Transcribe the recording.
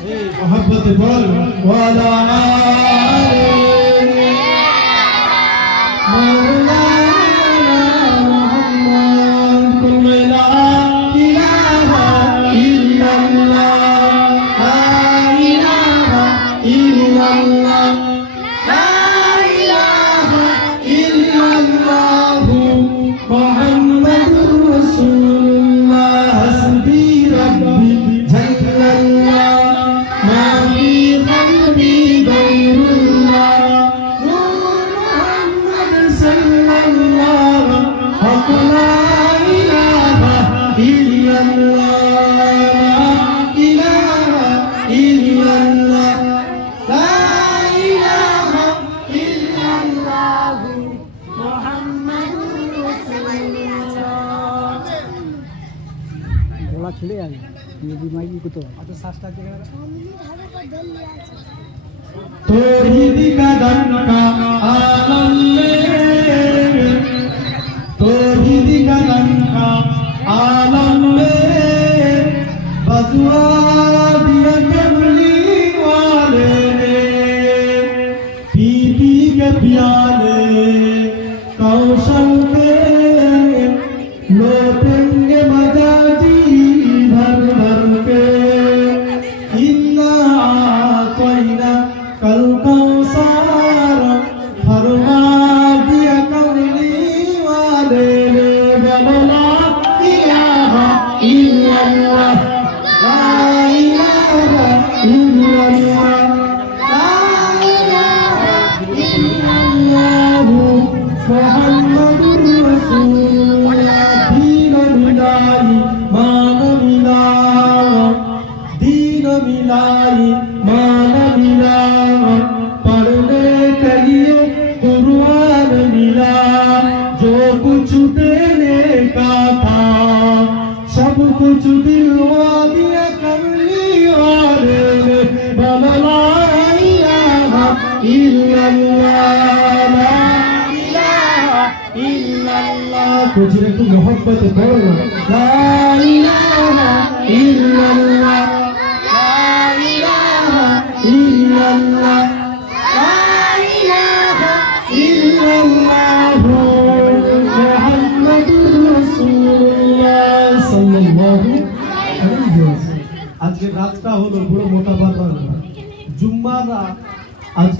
मोहब्बत बोल वाला खेले आए ये बीमारी को तो सास्ता के तौहीद का डंका आलम में तौहीद का डंका आलम में बजुआ दिया कमली वाले ने पी पी के प्याले कौशल के लौटेंगे मजाजी भर भर के इन्ना आतैना कल कौसर फरमा दिया कमली वाले ने बोला इलाहा इल्लल्लाह ला इलाहा इल्लल्लाह ला इलाहा इल्लल्लाह मुहम्मदुर रसूलुल्लाह दीन मिलाई मान मिलाई दीन मिलाई मान मिला पढ़ने के लिए कुरान मिला जो कुछ देने का था सब कुछ दिलवा दिया कमली वाले ने बोला ला इलाहा इल्लल्लाह ला इलाहा इल्लल्लाह कुछ रे तू मोहब्बत बोल ला इलाहा इल्लल्लाह ला इलाहा इल्लल्लाह ला इलाहा इल्लल्लाह मुहम्मदुर রাসূলুল্লাহ সাল্লাল্লাহু আলাইহি ওয়াসাল্লাম। আজকে রাতটা হলো পুরো মোটা পারবার জুম্মার রাত। আজকে